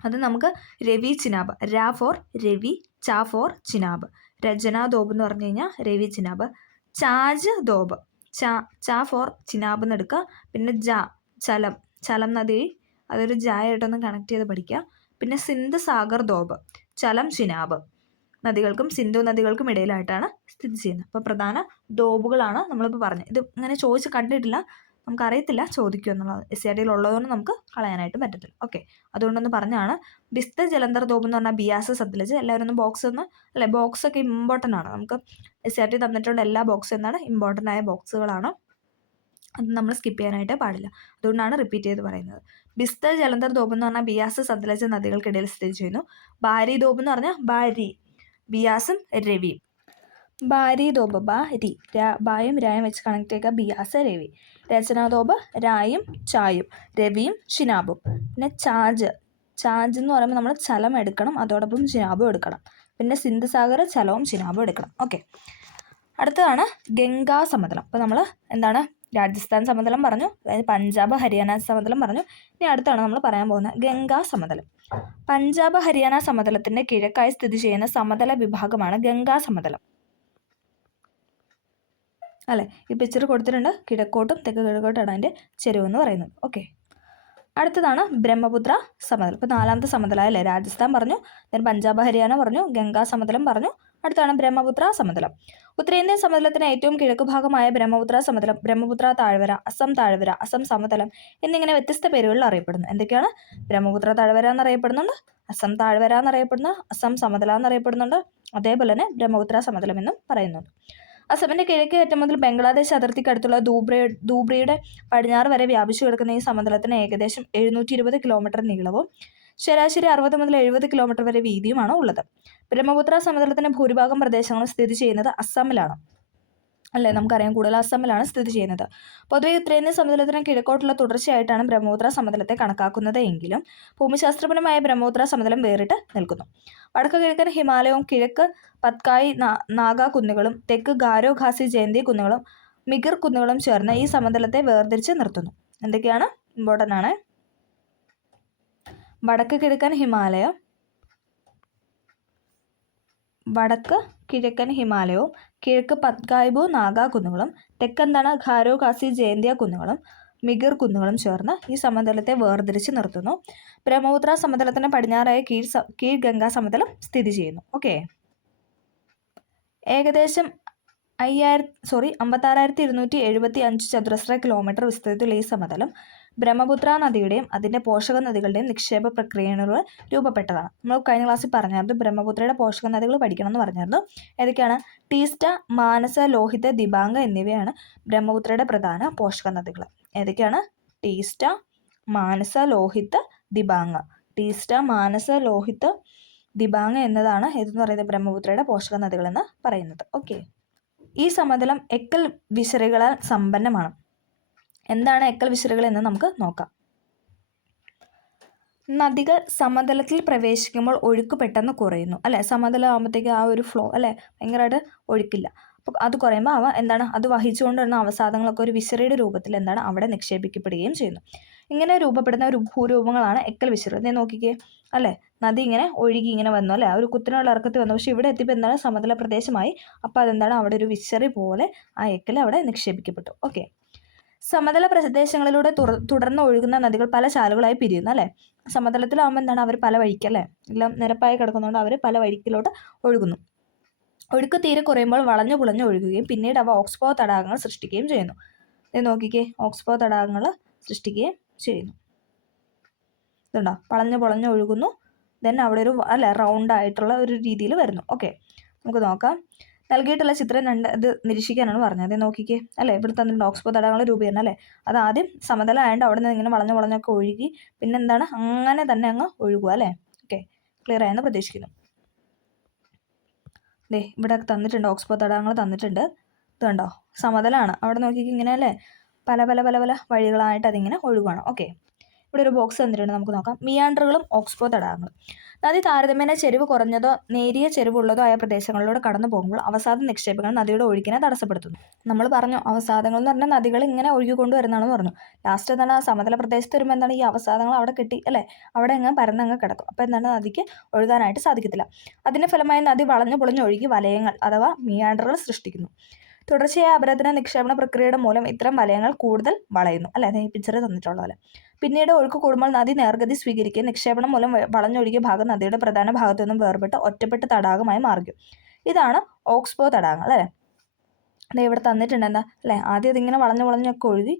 അത് നമുക്ക് രവി, ചിനാബ്. രാ ഫോർ രവി, ചാ ഫോർ ചിനാബ്. രചനാ ദോബ് എന്ന് പറഞ്ഞു കഴിഞ്ഞാൽ രവി, ചിനാബ്. ചാജ് ദോബ്. ചാ ഫോർ ചിനാബ് എന്ന് എടുക്കുക. പിന്നെ ചലം, ചലം നദി, അതൊരു ജായായിട്ടൊന്ന് കണക്ട് ചെയ്ത് പഠിക്കുക. പിന്നെ സിന്ധ് സാഗർ ദോബ്. ചലം, ചിനാബ് നദികൾക്കും സിന്ധു നദികൾക്കും ഇടയിലായിട്ടാണ് സ്ഥിതി ചെയ്യുന്നത്. അപ്പോൾ പ്രധാന ദോബുകളാണ് നമ്മളിപ്പോൾ പറഞ്ഞത്. ഇത് ഇങ്ങനെ ചോദിച്ച് കണ്ടിട്ടില്ല, നമുക്കറിയത്തില്ല ചോദിക്കുക എന്നുള്ളത്. SCRT ഉള്ളതുകൊണ്ട് നമുക്ക് കളയാനായിട്ട് പറ്റത്തില്ല. ഓക്കെ, അതുകൊണ്ടൊന്ന് പറഞ്ഞാണ്. ബിസ്ത്, ജലന്ധർ ദോബ് എന്ന് പറഞ്ഞാൽ ബിയാസ്, സത്ലജ്. എല്ലാവരും ഒന്ന് ബോക്സ് ഒന്ന് അല്ലെ, ബോക്സൊക്കെ ഇമ്പോർട്ടൻ്റ് ആണ്. നമുക്ക് SCRT തന്നിട്ടുള്ള എല്ലാ ബോക്സും എന്താണ് ഇമ്പോർട്ടൻ്റ് ആയ ബോക്സുകളാണ്. അത് നമ്മൾ സ്കിപ്പ് ചെയ്യാനായിട്ട് പാടില്ല. അതുകൊണ്ടാണ് റിപ്പീറ്റ് ചെയ്ത് പറയുന്നത്. ബിസ്ത്, ജലന്ധർ ദോബ് എന്ന് പറഞ്ഞാൽ ബിയാസ്, സത്ലജ് നദികൾക്കിടയിൽ സ്ഥിതി ചെയ്യുന്നു. ബാരി ദോബ് എന്ന് പറഞ്ഞാൽ ബാരി, ബിയാസും രവിയും. ബാരി ദോബ്, ബാരി ബായും രായും വെച്ച് കണക്ട് ചെയ്യുക. ബിയാസ്, രവി. രചനാ ദോബ് രായും ചായും, രവിയും ചിനാബും. പിന്നെ ചാജ് എന്ന് പറയുമ്പോൾ നമ്മൾ ചലം എടുക്കണം, അതോടൊപ്പം ചിനാബും എടുക്കണം. പിന്നെ സിന്ധ് സാഗർ, ചലവും ചിനാബും എടുക്കണം. ഓക്കെ, അടുത്തതാണ് ഗംഗാ സമതലം. അപ്പോൾ നമ്മൾ എന്താണ് രാജസ്ഥാൻ സമതലം പറഞ്ഞു, അതായത് പഞ്ചാബ് ഹരിയാന സമതലം പറഞ്ഞു. ഇനി അടുത്താണ് നമ്മൾ പറയാൻ പോകുന്നത് ഗംഗാ സമതലം. പഞ്ചാബ് ഹരിയാന സമതലത്തിൻ്റെ കിഴക്കായി സ്ഥിതി ചെയ്യുന്ന സമതല വിഭാഗമാണ് ഗംഗാ സമതലം അല്ലേ. ഈ പിക്ചർ കൊടുത്തിട്ടുണ്ട്. കിഴക്കോട്ടും തെക്ക് കിഴക്കോട്ടാണ് അതിൻ്റെ ചെരുവെന്ന് പറയുന്നത്. ഓക്കെ, അടുത്തതാണ് ബ്രഹ്മപുത്ര സമതലം. ഇപ്പോൾ 4ാമത്തെ സമതലം അല്ലേ. രാജസ്ഥാൻ പറഞ്ഞു, പഞ്ചാബ് ഹരിയാന പറഞ്ഞു, ഗംഗാ സമതലം പറഞ്ഞു. അടുത്താണ് ബ്രഹ്മപുത്ര സമതലം. ഉത്തരേന്ത്യൻ സമതലത്തിന് ഏറ്റവും കിഴക്ക് ഭാഗമായ ബ്രഹ്മപുത്ര സമതലം ബ്രഹ്മപുത്ര താഴ്വര, അസം താഴ്വര, അസം സമതലം എന്നിങ്ങനെ വ്യത്യസ്ത പേരുകളിൽ അറിയപ്പെടുന്നു. എന്തൊക്കെയാണ്? ബ്രഹ്മപുത്ര താഴ്വര എന്നറിയപ്പെടുന്നുണ്ട്, അസം താഴ്വര എന്നറിയപ്പെടുന്നു, അസം സമതല എന്നറിയപ്പെടുന്നുണ്ട്, അതേപോലെ തന്നെ ബ്രഹ്മപുത്ര സമതലം എന്നും പറയുന്നുണ്ട്. അസമിൻ്റെ കിഴക്കേ അറ്റം മുതൽ ബംഗ്ലാദേശ് അതിർത്തിക്കടുത്തുള്ള ധൂബ്രിയുടെ പടിഞ്ഞാറ് വരെ വ്യാപിച്ചു കിടക്കുന്ന ഈ സമതലത്തിന് ഏകദേശം 720 കിലോമീറ്റർ നീളവും ശരാശരി 60 മുതൽ 70 കിലോമീറ്റർ വരെ വീതിയുമാണ് ഉള്ളത്. ബ്രഹ്മപുത്ര സമതലത്തിൻ്റെ ഭൂരിഭാഗം പ്രദേശങ്ങളും സ്ഥിതി ചെയ്യുന്നത് അസമിലാണ് അല്ലേ. നമുക്കറിയാം, കൂടുതൽ അസമിലാണ് സ്ഥിതി ചെയ്യുന്നത്. പൊതുവെ ഉത്തരേന്ത്യൻ സമതലത്തിന് കിഴക്കോട്ടുള്ള തുടർച്ചയായിട്ടാണ് ബ്രഹ്മപുത്ര സമതലത്തെ കണക്കാക്കുന്നത് എങ്കിലും ഭൂമിശാസ്ത്രപരമായ ബ്രഹ്മപുത്ര സമതലം വേറിട്ട് നിൽക്കുന്നു. വടക്ക് കിഴക്കൻ ഹിമാലയവും കിഴക്ക് പത്കായി നാഗ കുന്നുകളും തെക്ക് ഗാരോ ഖാസി ജയന്തി കുന്നുകളും മിഗിർ കുന്നുകളും ചേർന്ന് ഈ സമതലത്തെ വേർതിരിച്ച് നിർത്തുന്നു. എന്തൊക്കെയാണ് ഇമ്പോർട്ടൻ്റ് ആണ്? വടക്ക് കിഴക്കൻ ഹിമാലയവും കിഴക്ക് പത്കായ്ബു നാഗ കുന്നുകളും തെക്കെന്താണ് ഗാരോ ഖാസി ജയന്തിയ കുന്നുകളും മിഗിർ കുന്നുകളും ചേർന്ന് ഈ സമതലത്തെ വേർതിരിച്ച് നിർത്തുന്നു. ബ്രഹ്മപുത്ര സമതലത്തിന് പടിഞ്ഞാറായി കീഴ് ഗംഗാ സമതലം സ്ഥിതി ചെയ്യുന്നു. ഓക്കെ, ഏകദേശം 56,275 ചതുരശ്ര കിലോമീറ്റർ വിസ്തൃതിയുള്ള ഈ സമതലം ബ്രഹ്മപുത്ര നദിയുടെയും അതിൻ്റെ പോഷക നദികളുടെയും നിക്ഷേപ പ്രക്രിയകളിലൂടെ രൂപപ്പെട്ടതാണ്. നമ്മൾ കഴിഞ്ഞ ക്ലാസ്സിൽ പറഞ്ഞായിരുന്നു ബ്രഹ്മപുത്രയുടെ പോഷക നദികൾ പഠിക്കണം എന്ന് പറഞ്ഞായിരുന്നു. ഏതൊക്കെയാണ്? ടീസ്റ്റ, മാനസ, ലോഹിത, ദിബാംഗ എന്നിവയാണ് ബ്രഹ്മപുത്രയുടെ പ്രധാന പോഷക നദികൾ. ഏതൊക്കെയാണ്? ടീസ്റ്റ, മാനസ, ലോഹിത, ദിബാംഗ. ടീസ്റ്റ, മാനസ, ലോഹിത, ദിബാംഗ എന്നതാണ് ഇതെന്ന് പറയുന്നത് ബ്രഹ്മപുത്രയുടെ പോഷക നദികൾ എന്ന് പറയുന്നത്. ഓക്കെ, ഈ സമതലം എക്കൽ വിശറികളാൽ സമ്പന്നമാണ്. എന്താണ് എക്കൽ വിശറികൾ എന്ന് നമുക്ക് നോക്കാം. നദികൾ സമതലത്തിൽ പ്രവേശിക്കുമ്പോൾ ഒഴുക്ക് പെട്ടെന്ന് കുറയുന്നു അല്ലേ. സമതലം ആകുമ്പോഴത്തേക്ക് ആ ഒരു ഫ്ലോ അല്ലേ ഭയങ്കരമായിട്ട് ഒഴുക്കില്ല. അപ്പോൾ അത് കുറയുമ്പോൾ അവ എന്താണ് അത് വഹിച്ചുകൊണ്ട് വരുന്ന അവസാദങ്ങളൊക്കെ ഒരു വിശറിയുടെ രൂപത്തിൽ എന്താണ് അവിടെ നിക്ഷേപിക്കപ്പെടുകയും ചെയ്യുന്നു. ഇങ്ങനെ രൂപപ്പെടുന്ന ഒരു ഭൂരൂപങ്ങളാണ് എക്കൽ വിശറി. ഇതേ നോക്കിക്കേ അല്ലേ, നദി ഇങ്ങനെ ഒഴുകി ഇങ്ങനെ വന്നു അല്ലേ, ആ ഒരു കുത്തിനുള്ള ഇറക്കത്തിൽ വന്നു. പക്ഷേ ഇവിടെ എത്തിയപ്പോൾ എന്താണ് സമതല പ്രദേശമായി. അപ്പോൾ അതെന്താണ് അവിടെ ഒരു വിശറി പോലെ ആ എക്കൽ അവിടെ നിക്ഷേപിക്കപ്പെട്ടു. ഓക്കെ, സമതല പ്രദേശങ്ങളിലൂടെ തുടർന്ന് ഒഴുകുന്ന നദികൾ പല ശാലുകളായി പിരിയുന്നു അല്ലേ. സമതലത്തിലാകുമ്പോൾ എന്താണ് അവർ പല വഴിക്കല്ലേ, എല്ലാം നിരപ്പായി കിടക്കുന്നതുകൊണ്ട് അവർ പല വഴിക്കിലോട്ട് ഒഴുകുന്നു. ഒഴുക്ക് തീരെ കുറയുമ്പോൾ വളഞ്ഞു പുളഞ്ഞു ഒഴുകുകയും പിന്നീട് അവ ഓക്സ്ബോ തടാകങ്ങൾ സൃഷ്ടിക്കുകയും ചെയ്യുന്നു. ഇത് നോക്കിക്കേ, ഓക്സ്ബോ തടാകങ്ങൾ സൃഷ്ടിക്കുകയും ചെയ്യുന്നു. ഇതുണ്ടോ, വളഞ്ഞു പുളഞ്ഞു ഒഴുകുന്നു. ദെൻ അവിടെ ഒരു അല്ല റൗണ്ട് ആയിട്ടുള്ള ഒരു രീതിയിൽ വരുന്നു. ഓക്കെ, നമുക്ക് നോക്കാം. നൽകിയിട്ടുള്ള ചിത്രം 2 ഇത് നിരീക്ഷിക്കാനാണ് പറഞ്ഞത്. അത് നോക്കിക്കേ അല്ലേ, ഇവിടെ തന്നിട്ടുണ്ട് ഓക്സ്ബോ തടാകങ്ങളുടെ രൂപീകരണം അല്ലേ. അത് ആദ്യം സമതലം ആയതുകൊണ്ട് അവിടെ നിന്ന് ഇങ്ങനെ വളഞ്ഞു വളഞ്ഞൊക്കെ ഒഴുകി പിന്നെ എന്താണ് അങ്ങനെ തന്നെ അങ്ങ് ഒഴുകുക അല്ലേ. ഓക്കെ, ക്ലിയർ ആയെന്ന് പ്രതീക്ഷിക്കുന്നു. ഇവിടെ തന്നിട്ടുണ്ട് ഓക്സ്ബോ തടാകങ്ങൾ തന്നിട്ടുണ്ട്. ഇത് കണ്ടോ, സമതലമാണ്. അവിടെ നോക്കിക്ക് ഇങ്ങനെ അല്ലേ പല പല പല പല വഴികളായിട്ട് അതിങ്ങനെ ഒഴുകുകയാണ്. ഓക്കെ, ഇവിടെ ഒരു ബോക്സ് തന്നിട്ടുണ്ട്, നമുക്ക് നോക്കാം. മിയാൻഡറുകളും ഓക്സ്ബോ തടാകങ്ങളും. നദി താരതമ്യേന ചെരിവ് കുറഞ്ഞതോ നേരിയ ചെരിവുള്ളതോ ആയ പ്രദേശങ്ങളിലൂടെ കടന്നു പോകുമ്പോൾ അവസാദ നിക്ഷേപങ്ങൾ നദിയുടെ ഒഴുക്കിനെ തടസ്സപ്പെടുത്തുന്നു. നമ്മൾ പറഞ്ഞു അവസാദങ്ങൾ എന്ന് പറഞ്ഞാൽ നദികൾ ഇങ്ങനെ ഒഴുകിക്കൊണ്ട് വരുന്നതാണെന്ന് പറഞ്ഞു. ലാസ്റ്റ് എന്താണ് ആ സമതല പ്രദേശത്ത് വരുമ്പോൾ എന്താണ് ഈ അവസാദങ്ങൾ അവിടെ കെട്ടി അല്ലേ അവിടെ അങ്ങ് പരന്നങ്ങ് കിടക്കും. അപ്പോൾ എന്താണ് നദിക്ക് ഒഴുകാനായിട്ട് സാധിക്കത്തില്ല. അതിൻ്റെ ഫലമായി നദി വളഞ്ഞു പൊളിഞ്ഞ് ഒഴുകി വലയങ്ങൾ അഥവാ മിയാൻഡറുകൾ സൃഷ്ടിക്കുന്നു. തുടർച്ചയായ അപരദന നിക്ഷേപണ പ്രക്രിയയുടെ മൂലം ഇത്തരം വലയങ്ങൾ കൂടുതൽ വളയുന്നു അല്ലേ. ഈ പിക്ചർ തന്നിട്ടുള്ള പോലെ പിന്നീട് ഒഴുക്ക് കൂടുമ്പോൾ നദി നേർഗതി സ്വീകരിക്കുകയും നിക്ഷേപണം മൂലം വളഞ്ഞൊഴുകിയ ഭാഗം നദിയുടെ പ്രധാന ഭാഗത്തു നിന്നും വേർപെട്ട് ഒറ്റപ്പെട്ട് തടാകമായി മാറുകയും. ഇതാണ് ഓക്സ്ബോ തടാകങ്ങൾ അല്ലേ. അത് ഇവിടെ തന്നിട്ടുണ്ട് എന്താ അല്ലേ, ആദ്യം അതിങ്ങനെ വളഞ്ഞൊക്കെ ഒഴുകി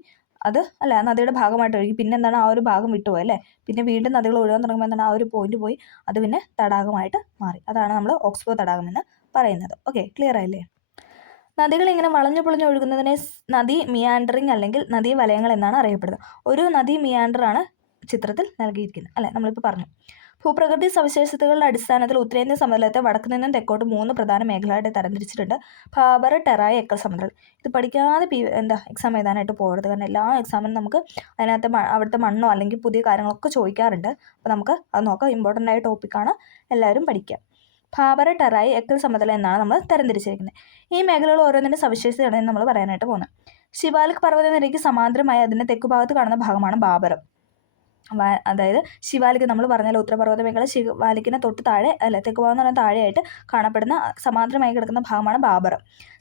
അത് അല്ലേ നദിയുടെ ഭാഗമായിട്ട് ഒഴുകി പിന്നെ എന്താണ് ആ ഒരു ഭാഗം വിട്ടുപോയി അല്ലേ. പിന്നെ വീണ്ടും നദികൾ ഒഴുകാൻ തുടങ്ങുമ്പോൾ എന്താണ് ആ ഒരു പോയിന്റ് പോയി അത് പിന്നെ തടാകമായിട്ട് മാറി. അതാണ് നമ്മൾ ഓക്സ്ബോ തടാകം എന്ന് പറയുന്നത്. ഓക്കെ, ക്ലിയർ ആയില്ലേ. നദികൾ ഇങ്ങനെ വളഞ്ഞു പൊളിഞ്ഞ് ഒഴുകുന്നതിനെ നദി മിയാൻഡറിങ് അല്ലെങ്കിൽ നദീ വലയങ്ങൾ എന്നാണ് അറിയപ്പെടുന്നത്. ഒരു നദീ മിയാൻഡറാണ് ചിത്രത്തിൽ നൽകിയിരിക്കുന്നത് അല്ലേ, നമ്മളിപ്പോൾ പറഞ്ഞു. ഭൂപ്രകൃതി സവിശേഷതകളുടെ അടിസ്ഥാനത്തിൽ ഉത്തരേന്ത്യൻ സമതലത്തെ വടക്ക് നിന്നും തെക്കോട്ട് 3 പ്രധാന മേഖലയായിട്ട് തരംതിരിച്ചിട്ടുണ്ട്. ഭാബർ, ടെറായി, എക്കൽ സമതലങ്ങൾ. ഇത് പഠിക്കാതെ എക്സാം എഴുതാനായിട്ട് പോകരുത്. കാരണം എല്ലാ എക്സാമിനും നമുക്ക് അതിനകത്ത് അവിടുത്തെ മണ്ണോ അല്ലെങ്കിൽ പുതിയ കാര്യങ്ങളൊക്കെ ചോദിക്കാറുണ്ട്. അപ്പോൾ നമുക്ക് അത് നോക്കാം. ഇമ്പോർട്ടൻ്റ് ആയ ടോപ്പിക്കാണ്, എല്ലാവരും പഠിക്കുക. ഭാബർ, ടെറായി, എക്കൽ സമതലം എന്നാണ് നമ്മൾ തരംതിരിച്ചിരിക്കുന്നത്. ഈ മേഖലകൾ ഓരോന്നിൻ്റെ സവിശേഷതയാണ് നമ്മൾ പറയാനായിട്ട് പോകുന്നത്. ശിവാലിക് പർവ്വതനിരയ്ക്ക് സമാന്തരമായി അതിൻ്റെ തെക്കുഭാഗത്ത് കാണുന്ന ഭാഗമാണ് ഭാബർ. അതായത് ശിവാലിക് നമ്മൾ പറഞ്ഞാൽ ഉത്തരപർവ്വത മേഖല ശിവാലിക്കിന് തൊട്ട് താഴെ അല്ല തെക്കുഭാഗം എന്ന് പറഞ്ഞാൽ താഴെയായിട്ട് കാണപ്പെടുന്ന സമാന്തരമായി കിടക്കുന്ന ഭാഗമാണ് ഭാബർ.